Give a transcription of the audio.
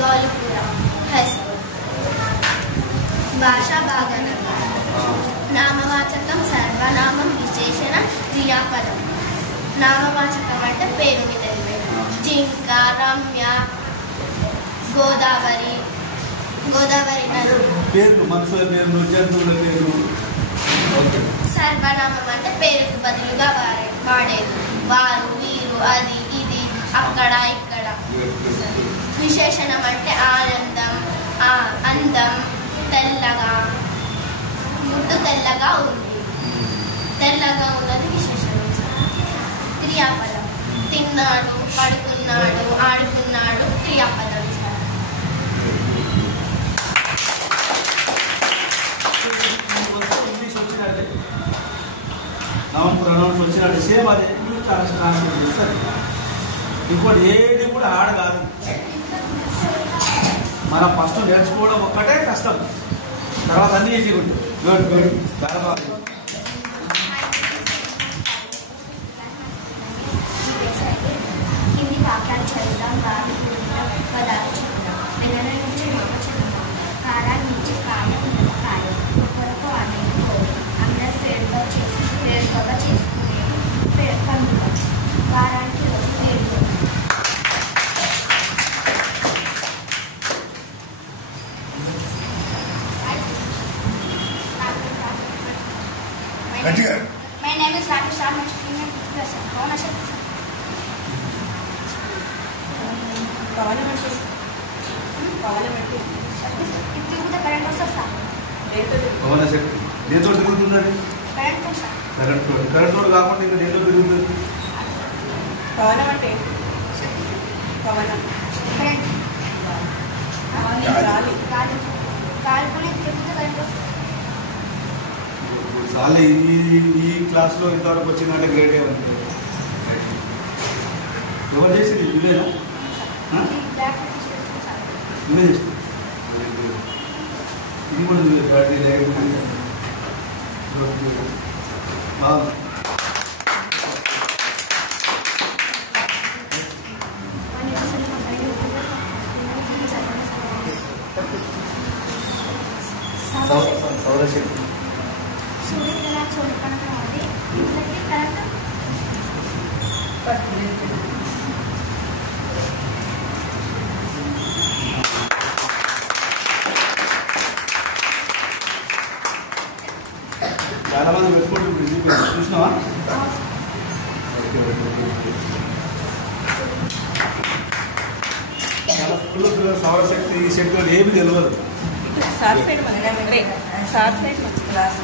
గౌలిపురం high school. భాషా భాగన నామవాచకం సర్వనామం విశేషణ క్రియాపదం. నామవాచకం అంటే పేరు మీద జింక, రమ్య, గోదావరి, గోదావరి పేర్లు, మనుషుల పేర్లు, జంతువుల పేర్లు. సర్వనామం అంటే పేరుకు బదులుగా వాడేది. వారు, వీరు, అది, ఇది, అక్కడ, ఇక్కడ. విశేషణం అంటే ఆనందం, అందం, తెల్లగా, ముట్టు తెల్లగా ఉంది, తెల్లగా ఉన్నది విశేషణం. క్రియాపదం తిన్నాడు, పడుకున్నాడు, ఆడుకున్నాడు క్రియాపదం. నౌన్ ప్రొనౌన్స్ వచ్చినట్టు సేమ్ అదే ట్రాన్స్లేట్ చేస్తారు. ఇంకోటి ఏది కూడా హార్డ్ కాదు. మనం ఫస్ట్ నేర్చుకోవడం ఒక్కటే కష్టం, తర్వాత అన్ని ఈజీగా ఉంటుంది. గుడ్ గుడ్ ధన్యవాదాలు. హిందీ వాక్యాలు చదువుదాం, వారి పదాలు చదువుదాం. పిల్లల నుంచి మాట చదువుదాం. కారా నుంచి కాయం, కాయం ఒకరికి అనేది అందరూ వేడుకగా చేసుకునే పండుగ. వారానికి రోజు వేడుక. My name is Rakesh Ram. I'm studying in class. పవన శక్తి దేంతో తిరుగుతుందండి? కరెంట్ తోడు కాకుండా ఇంకా దేంతో తిరుగుతుంది? పవనం అంటే పవనం చాలా ఈ క్లాస్లో ఇంతవరకు వచ్చిందంటే గ్రేట్ ఏమంటే ఎవరు చేసింది? నువ్వేనా? నువ్వే చేసి ఇది కూడా నువ్వే బ్యాటరీ లేకపోతే సౌరశక్తి చాలా మంది పెట్టుకుంటుంది. చూసినావా? చాలా స్కూల్లో పిల్లలు సౌరశక్తి ఈ శక్తి ఏమి తెలియదు. Sir side class